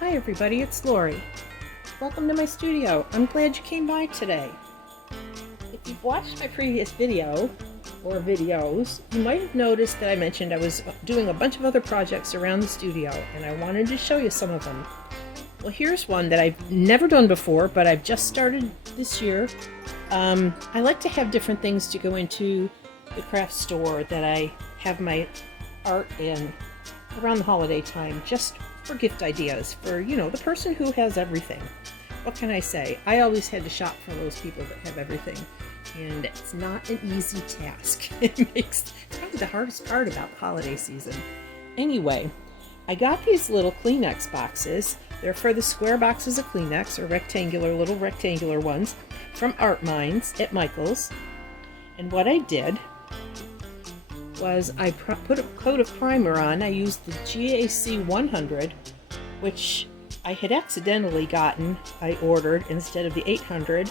Hi everybody, it's Lori. Welcome to my studio. I'm glad you came by today. If you've watched my previous video, or videos, you might have noticed that I mentioned I was doing a bunch of other projects around the studio, and I wanted to show you some of them. Well, here's one that I've never done before, but I've just started this year. I like to have different things to go into the craft store that I have my art in around the holiday time, just for gift ideas for, the person who has everything. What can I say? I always had to shop for those people that have everything, and it's not an easy task. It's probably the hardest part about the holiday season. Anyway, I got these little Kleenex boxes. They're for the square boxes of Kleenex, or little rectangular ones, from Art Minds at Michael's. And what I did was I put a coat of primer on. I used the GAC 100, which I had accidentally I ordered instead of the 800,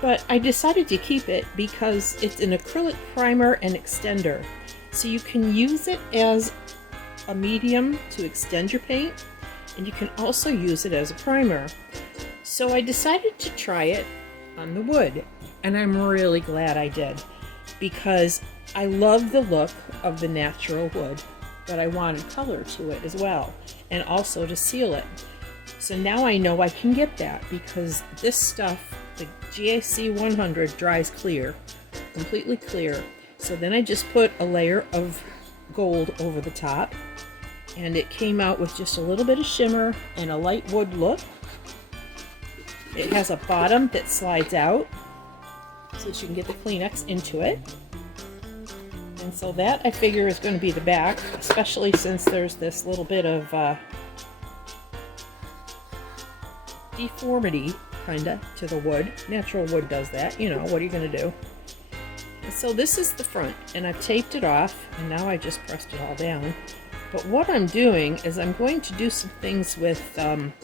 but I decided to keep it because it's an acrylic primer and extender. So you can use it as a medium to extend your paint, and you can also use it as a primer. So I decided to try it on the wood, and I'm really glad I did, because I love the look of the natural wood, but I wanted color to it as well, and also to seal it. So now I know I can get that, because this stuff, the GAC 100, dries clear, completely clear. So then I just put a layer of gold over the top, and it came out with just a little bit of shimmer and a light wood look. It has a bottom that slides out so that you can get the Kleenex into it. And so that, I figure, is going to be the back, especially since there's this little bit of deformity, kinda, to the wood. Natural wood does that, what are you going to do? And so this is the front, and I've taped it off, and now I just pressed it all down. But what I'm doing is I'm going to do some things with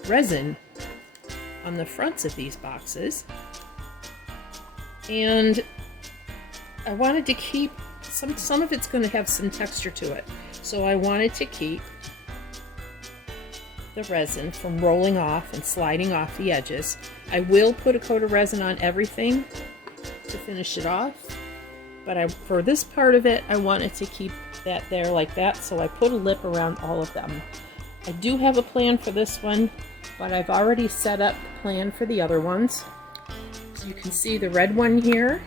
resin on the fronts of these boxes. And I wanted to keep some of it's going to have some texture to it, so I wanted to keep the resin from rolling off and sliding off the edges. I will put a coat of resin on everything to finish it off, but for this part of it, I wanted to keep that there like that, so I put a lip around all of them. I do have a plan for this one, but I've already set up the plan for the other ones. So you can see the red one here.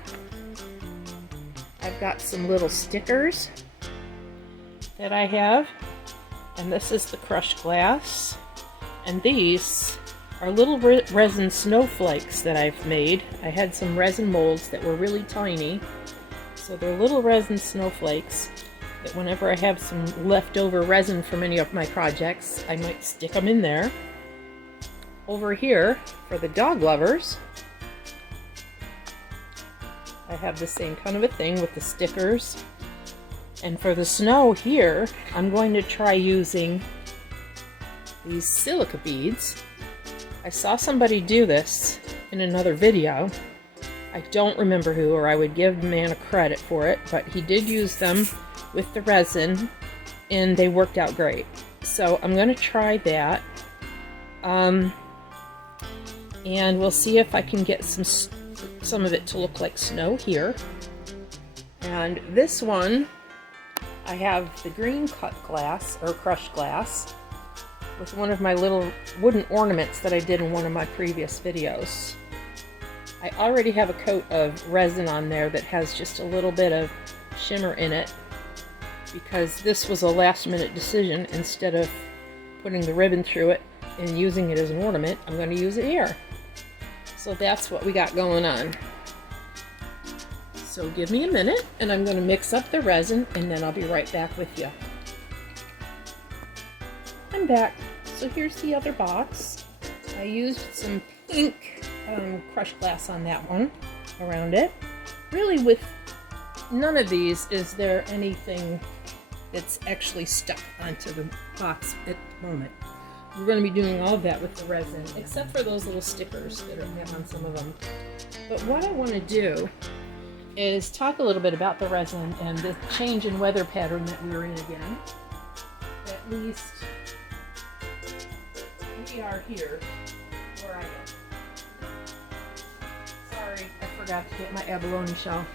I've got some little stickers that I have, and this is the crushed glass, and these are little resin snowflakes that I've made. I had some resin molds that were really tiny, so they're little resin snowflakes that whenever I have some leftover resin from any of my projects, I might stick them in there. Over here, for the dog lovers, I have the same kind of a thing with the stickers. And for the snow here, I'm going to try using these silica beads. I saw somebody do this in another video. I don't remember who, or I would give the man a credit for it, but he did use them with the resin, and they worked out great. So I'm going to try that. And we'll see if I can get some of it to look like snow here. And this one, I have the green cut glass, or crushed glass, with one of my little wooden ornaments that I did in one of my previous videos. I already have a coat of resin on there that has just a little bit of shimmer in it, because this was a last minute decision. Instead of putting the ribbon through it and using it as an ornament, I'm going to use it here. So that's what we got going on. So give me a minute, and I'm going to mix up the resin, and then I'll be right back with you. I'm back. So here's the other box. I used some pink crushed glass on that one, around it. Really, with none of these is there anything that's actually stuck onto the box at the moment. We're going to be doing all of that with the resin, except for those little stickers that are on some of them. But what I want to do is talk a little bit about the resin and the change in weather pattern that we're in again. At least we are here where I am. Sorry, I forgot to get my abalone shell.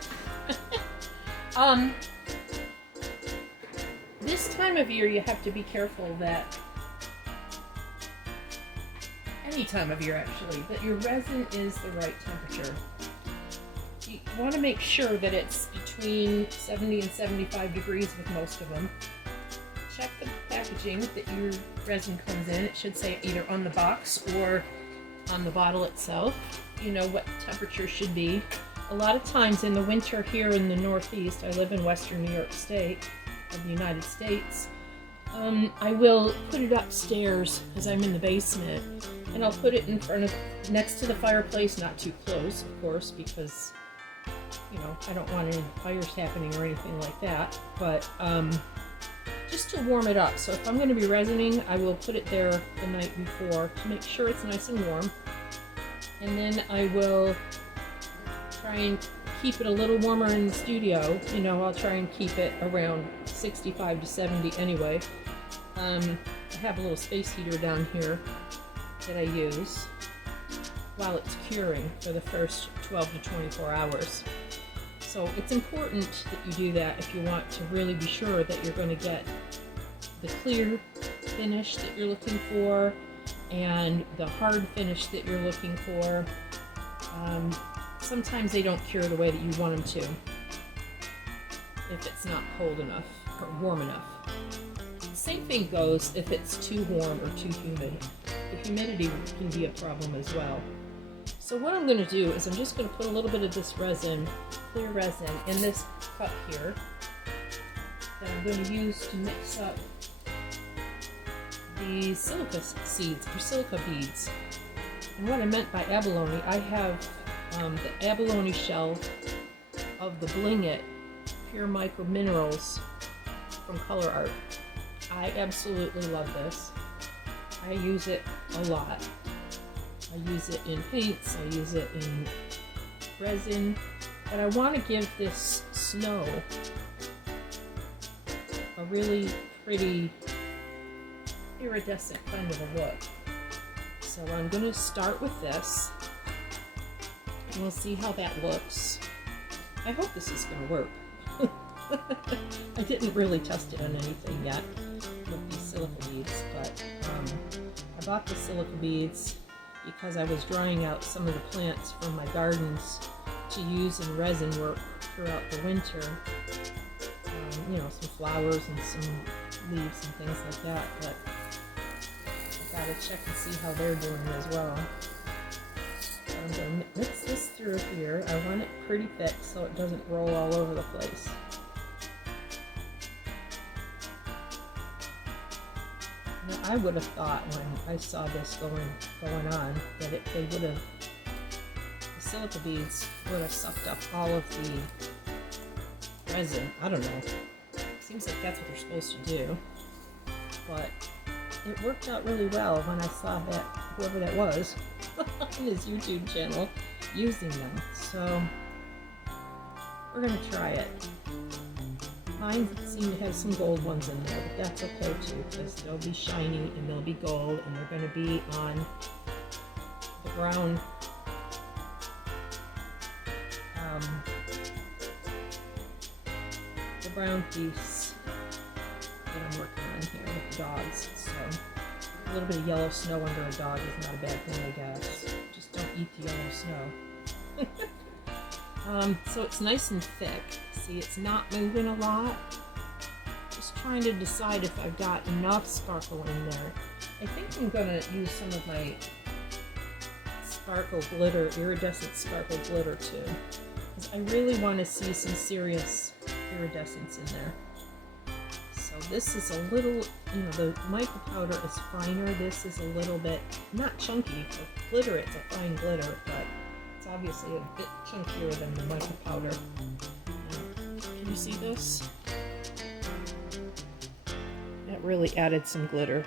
This time of year you have to be careful that, any time of year actually, that your resin is the right temperature. You want to make sure that it's between 70 and 75 degrees with most of them. Check the packaging that your resin comes in. It should say either on the box or on the bottle itself, you know what temperature should be. A lot of times in the winter here in the Northeast, I live in Western New York State of the United States, I will put it upstairs because I'm in the basement, and I'll put it in front of, next to the fireplace, not too close, of course, because, you know, I don't want any fires happening or anything like that, but just to warm it up. So if I'm going to be resining, I will put it there the night before to make sure it's nice and warm, and then I will try and keep it a little warmer in the studio. You know, I'll try and keep it around 65 to 70 anyway. I have a little space heater down here that I use while it's curing for the first 12 to 24 hours. So it's important that you do that if you want to really be sure that you're going to get the clear finish that you're looking for and the hard finish that you're looking for. Sometimes they don't cure the way that you want them to if it's not cold enough or warm enough. The same thing goes if it's too warm or too humid. The humidity can be a problem as well. So what I'm going to do is I'm just going to put a little bit of this resin, clear resin, in this cup here that I'm going to use to mix up the silica seeds or silica beads. And what I meant by abalone, I have the abalone shell of the Bling It Pure Micro Minerals from Color Art. I absolutely love this. I use it a lot. I use it in paints, I use it in resin, but I want to give this snow a really pretty iridescent kind of a look. So I'm going to start with this, and we'll see how that looks. I hope this is going to work. I didn't really test it on anything yet with these silica beads, but I bought the silica beads because I was drying out some of the plants from my gardens to use in resin work throughout the winter. You know, some flowers and some leaves and things like that, but I gotta check and see how they're doing as well. So I'm gonna mix this through here. I want it pretty thick so it doesn't roll all over the place. Now, I would have thought when I saw this going on that the silica beads would have sucked up all of the resin. I don't know. Seems like that's what they're supposed to do. But it worked out really well when I saw that whoever that was on his YouTube channel using them. So we're gonna try it. Mine seem to have some gold ones in there, but that's okay too, because they'll be shiny and they'll be gold, and they're going to be on the brown piece that I'm working on here with the dogs. So a little bit of yellow snow under a dog is not a bad thing, I guess. Just don't eat the yellow snow. So it's nice and thick. See, it's not moving a lot. Just trying to decide if I've got enough sparkle in there. I think I'm going to use some of my sparkle glitter, iridescent sparkle glitter too. Because I really want to see some serious iridescence in there. So this is a little, you know, the micro powder is finer. This is a little bit, not chunky. For glitter, it's a fine glitter, but it's obviously a bit chunkier than the micro powder. Can you see this? That really added some glitter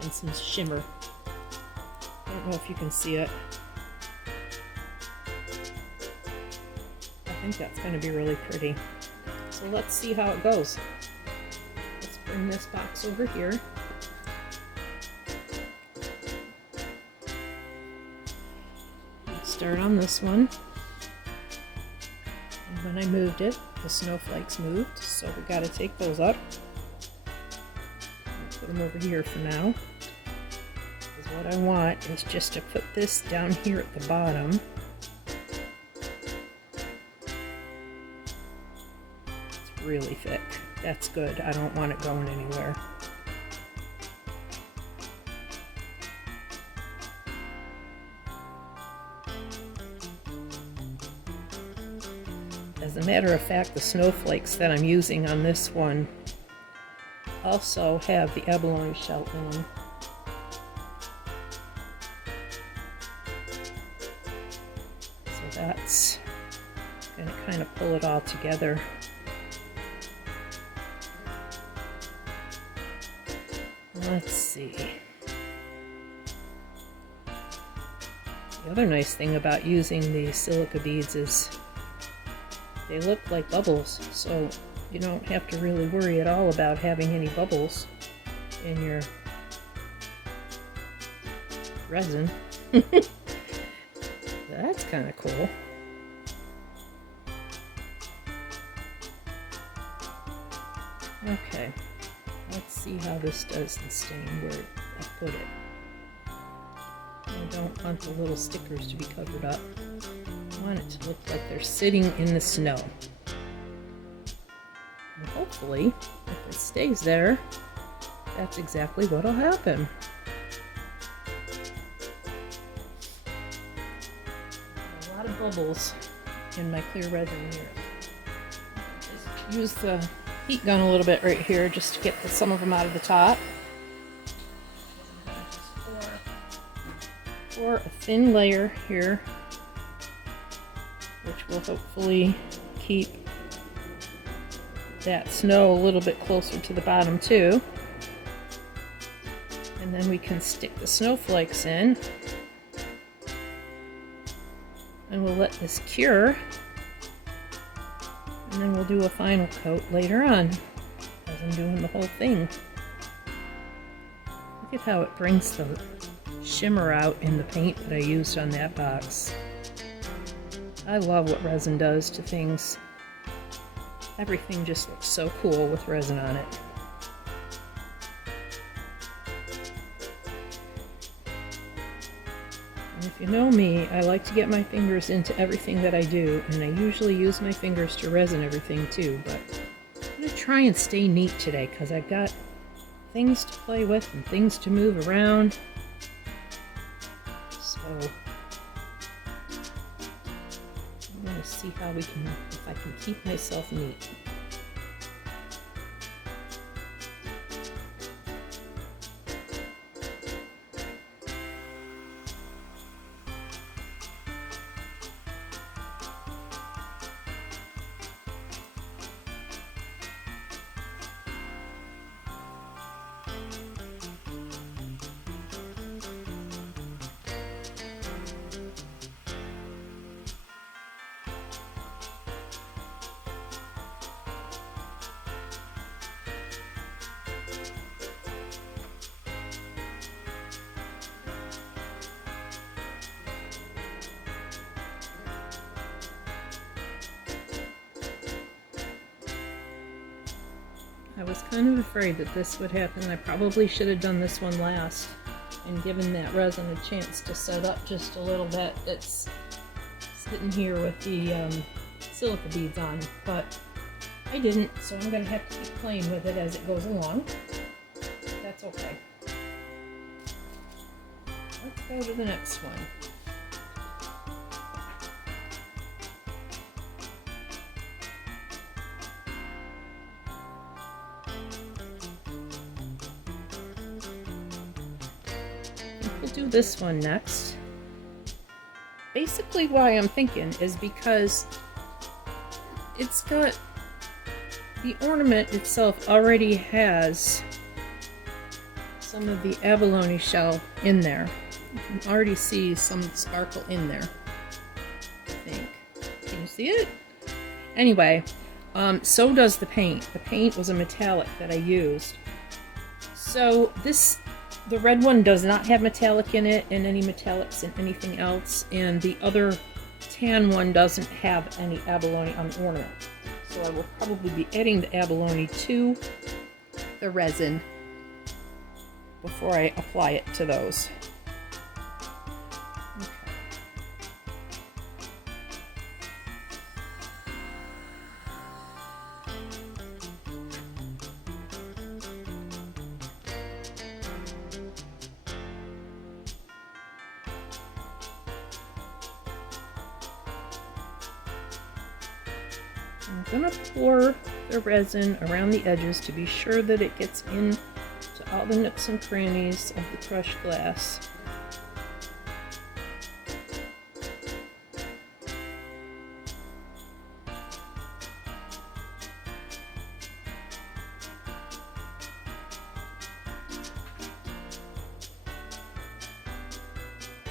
and some shimmer. I don't know if you can see it. I think that's going to be really pretty. So let's see how it goes. Let's bring this box over here. start on this one. And when I moved it, the snowflakes moved, so we got to take those up. I'll put them over here for now. Because what I want is just to put this down here at the bottom. It's really thick. That's good. I don't want it going anywhere. As a matter of fact, the snowflakes that I'm using on this one also have the abalone shell in them. So that's going to kind of pull it all together. Let's see. The other nice thing about using the silica beads is they look like bubbles, so you don't have to really worry at all about having any bubbles in your resin. That's kind of cool. Okay, let's see how this does the stain where I put it. I don't want the little stickers to be covered up. I want it to look like they're sitting in the snow. And hopefully, if it stays there, that's exactly what'll happen. A lot of bubbles in my clear resin here. Just use the heat gun a little bit right here just to get some of them out of the top. Pour a thin layer here, which will hopefully keep that snow a little bit closer to the bottom too. And then we can stick the snowflakes in. And we'll let this cure. And then we'll do a final coat later on, as I'm doing the whole thing. Look at how it brings the shimmer out in the paint that I used on that box. I love what resin does to things. Everything just looks so cool with resin on it. And if you know me, I like to get my fingers into everything that I do, and I usually use my fingers to resin everything too, but I'm going to try and stay neat today because I've got things to play with and things to move around. So I'm going to see how if I can keep myself neat. I was kind of afraid that this would happen. I probably should have done this one last and given that resin a chance to set up just a little bit. It's sitting here with the silica beads on, but I didn't, so I'm going to have to keep playing with it as it goes along. That's okay. Let's go to the next one. We'll do this one next. Basically why I'm thinking is because it's got, the ornament itself already has some of the abalone shell in there. You can already see some sparkle in there, I think. Can you see it? Anyway, so does the paint. The paint was a metallic that I used. So this The red one does not have metallic in it, and any metallics in anything else, and the other tan one doesn't have any abalone on the ornament. So I will probably be adding the abalone to the resin before I apply it to those. Okay. I'm going to pour the resin around the edges to be sure that it gets in to all the nooks and crannies of the crushed glass.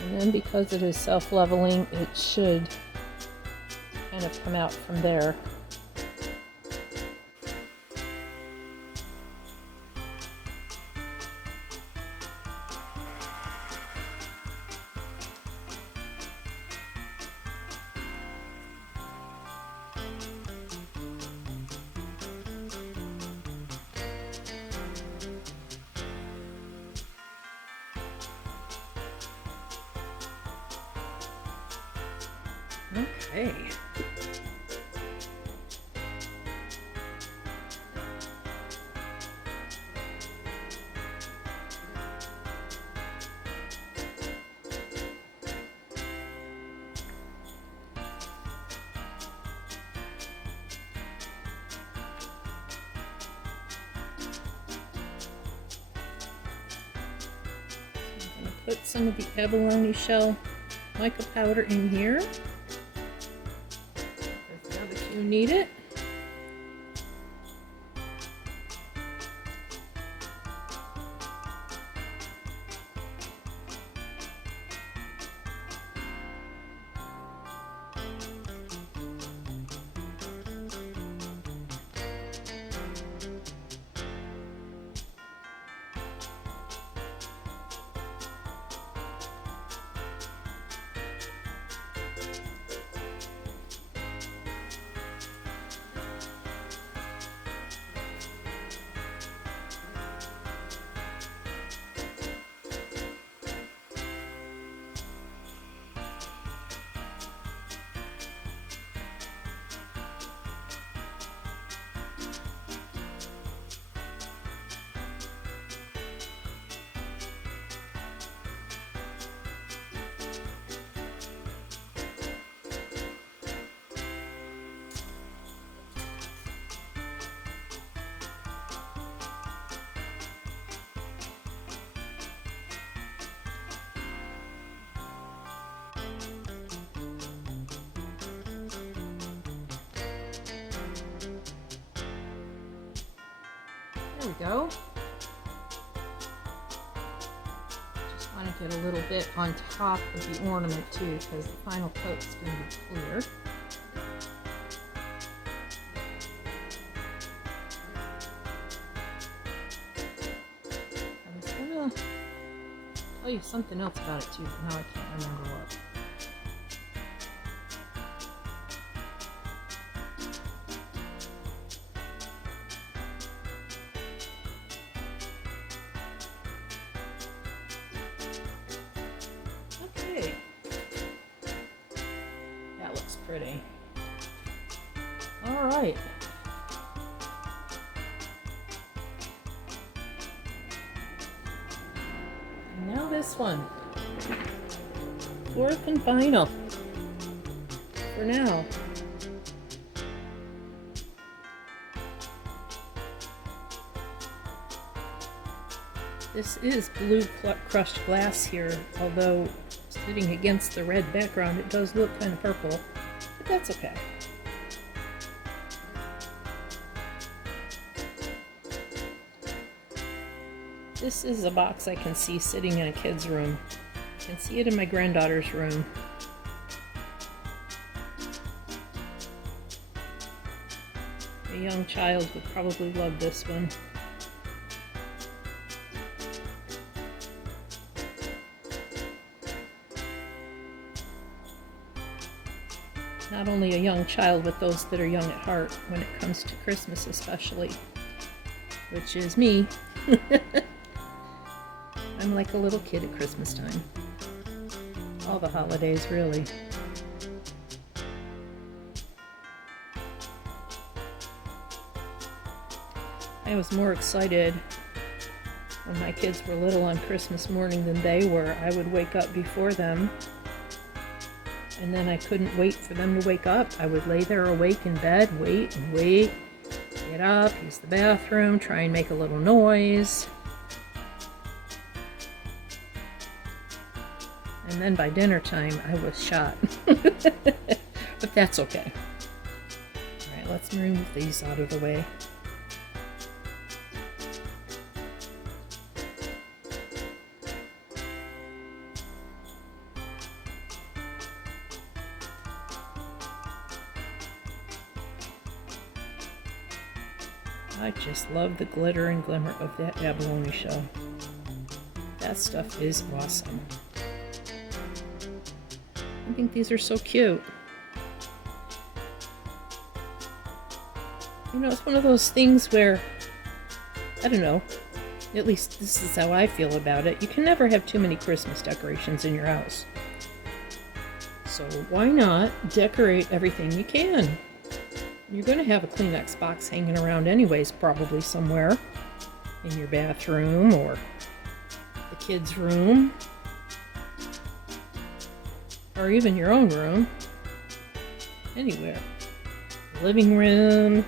And then because it is self-leveling, it should kind of come out from there. Okay. I'm going to put some of the abalone shell mica powder in here. Now that you need it. There we go. Just want to get a little bit on top of the ornament too, because the final coat is going to be clear. I was going to tell you something else about it too, but now I can't remember what. Okay, that looks pretty. All right. And now this one. Fluorescent vinyl. For now. This is blue crushed glass here, although sitting against the red background it does look kind of purple, but that's okay. This is a box I can see sitting in a kid's room. I can see it in my granddaughter's room. A young child would probably love this one. not only a young child, but those that are young at heart when it comes to Christmas especially, which is me. I'm like a little kid at Christmas time. All the holidays, really. I was more excited when my kids were little on Christmas morning than they were. I would wake up before them, and then I couldn't wait for them to wake up. I would lay there awake in bed, wait and wait, get up, use the bathroom, try and make a little noise. And then by dinner time, I was shot. But that's okay. All right, let's remove these out of the way. I just love the glitter and glimmer of that abalone shell. That stuff is awesome. I think these are so cute. You know, it's one of those things where, I don't know, at least this is how I feel about it. You can never have too many Christmas decorations in your house. So why not decorate everything you can? You're going to have a Kleenex box hanging around anyways, probably somewhere in your bathroom or the kids' room, or even your own room, anywhere. Living room.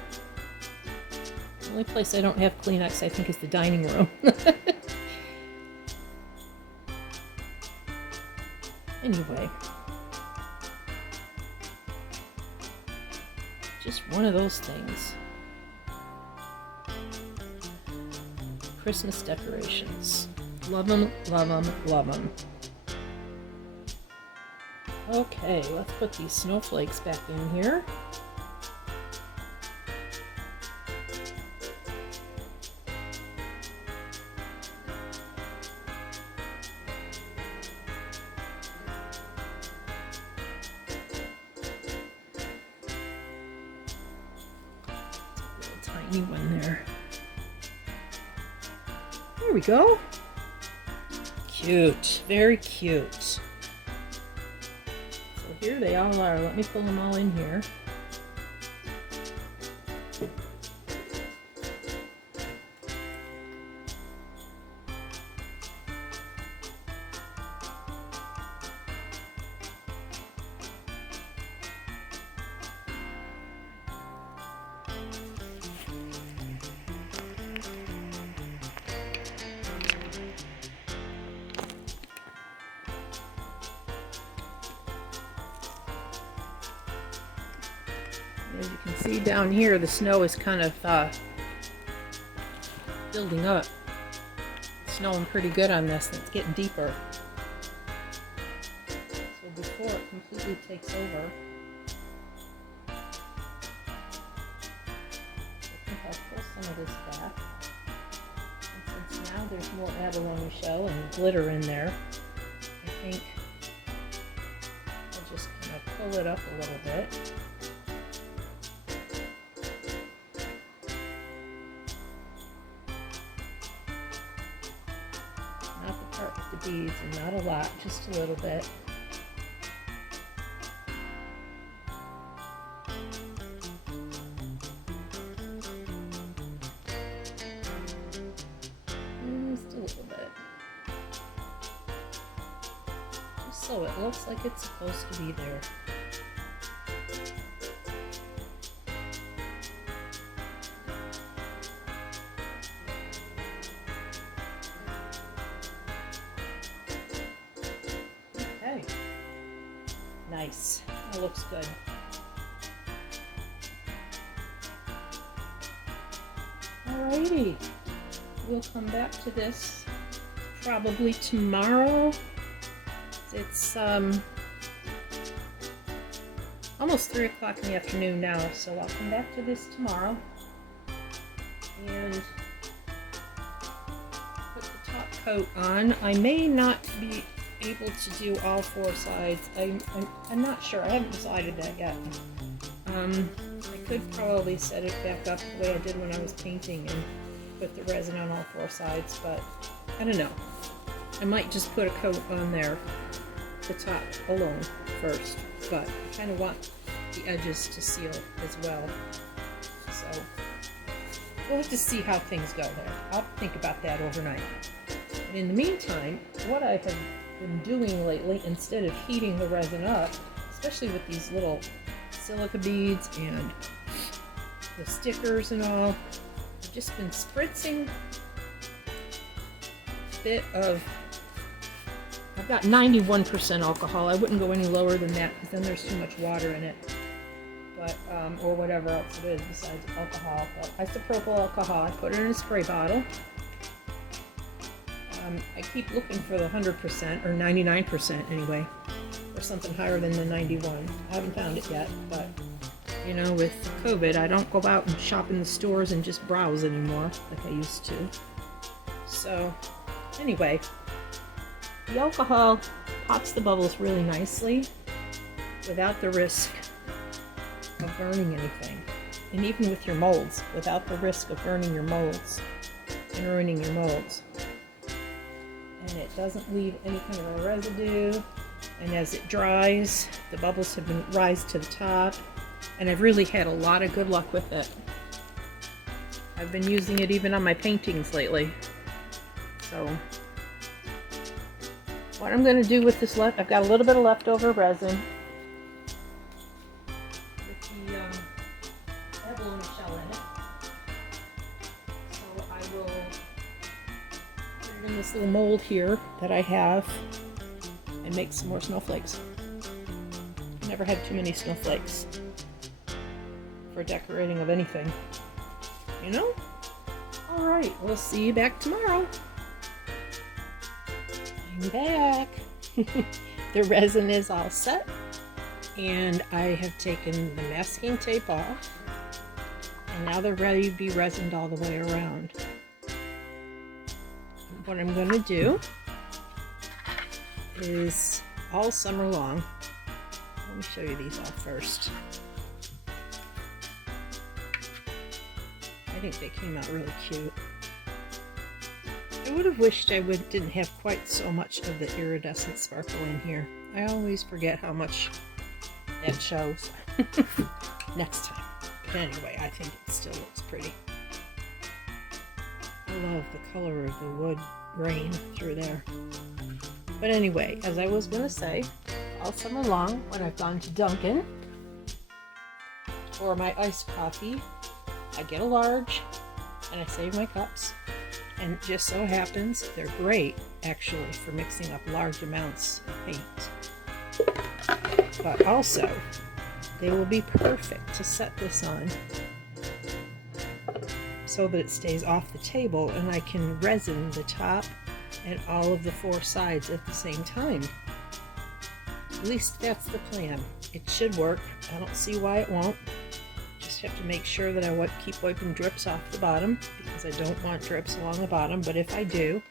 The only place I don't have Kleenex, I think, is the dining room. Anyway. Just one of those things. Christmas decorations. Love them, love them, love them. Okay, let's put these snowflakes back in here. Tiny one there. There we go. Cute, very cute. So here they all are. Let me pull them all in here. As you can see down here, the snow is kind of building up. It's snowing pretty good on this, and it's getting deeper. So before it completely takes over, I think I'll pull some of this back. And since now there's more abalone shell and glitter in there, I think I'll just kind of pull it up a little bit. The beads, and not a lot, just a little bit. Just a little bit. Just so it looks like it's supposed to be there. Nice. That looks good. Alrighty. We'll come back to this probably tomorrow. It's almost 3 o'clock in the afternoon now, so I'll come back to this tomorrow and put the top coat on. I may not be able to do all 4 sides. I'm not sure. I haven't decided that yet. I could probably set it back up the way I did when I was painting and put the resin on all 4 sides, but I don't know. I might just put a coat on there, the top alone first, but I kind of want the edges to seal as well. So we'll have to see how things go there. I'll think about that overnight. And in the meantime, what I have been doing lately, instead of heating the resin up, especially with these little silica beads and the stickers and all, I've just been spritzing a bit of, I've got 91% alcohol. I wouldn't go any lower than that because then there's too much water in it. But, or whatever else it is besides alcohol. But isopropyl alcohol, I put it in a spray bottle. I keep looking for the 100% or 99% anyway, or something higher than the 91. I haven't found it yet, but you know, with COVID, I don't go out and shop in the stores and just browse anymore like I used to. So anyway, the alcohol pops the bubbles really nicely without the risk of burning anything. And even with your molds, without the risk of burning your molds and ruining your molds. And it doesn't leave any kind of a residue. And as it dries, the bubbles have been rise to the top. And I've really had a lot of good luck with it. I've been using it even on my paintings lately. So what I'm going to do with this I've got a little bit of leftover resin with the abalone shell in it. So I will put it in this little mold here that I have and make some more snowflakes. Never had too many snowflakes for decorating of anything, you know? Alright, we'll see you back tomorrow. I'm back. The resin is all set, and I have taken the masking tape off, and now they're ready to be resined all the way around. What I'm going to do is all summer long, let me show you these all first. I think they came out really cute. I would have wished I didn't have quite so much of the iridescent sparkle in here. I always forget how much that shows. Next time. But anyway, I think it still looks pretty. I love the color of the wood grain through there. But anyway, as I was going to say, all summer long when I've gone to Dunkin' for my iced coffee, I get a large and I save my cups. And it just so happens they're great, actually, for mixing up large amounts of paint. But also, they will be perfect to set this on so that it stays off the table and I can resin the top and all of the 4 sides at the same time. At least that's the plan. It should work. I don't see why it won't. Just have to make sure that I keep wiping drips off the bottom, because I don't want drips along the bottom, but if I do,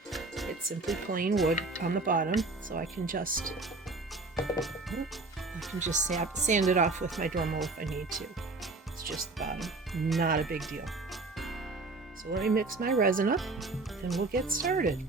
it's simply plain wood on the bottom, so I can just sand it off with my Dremel if I need to. It's just the bottom, not a big deal. So let me mix my resin up and we'll get started.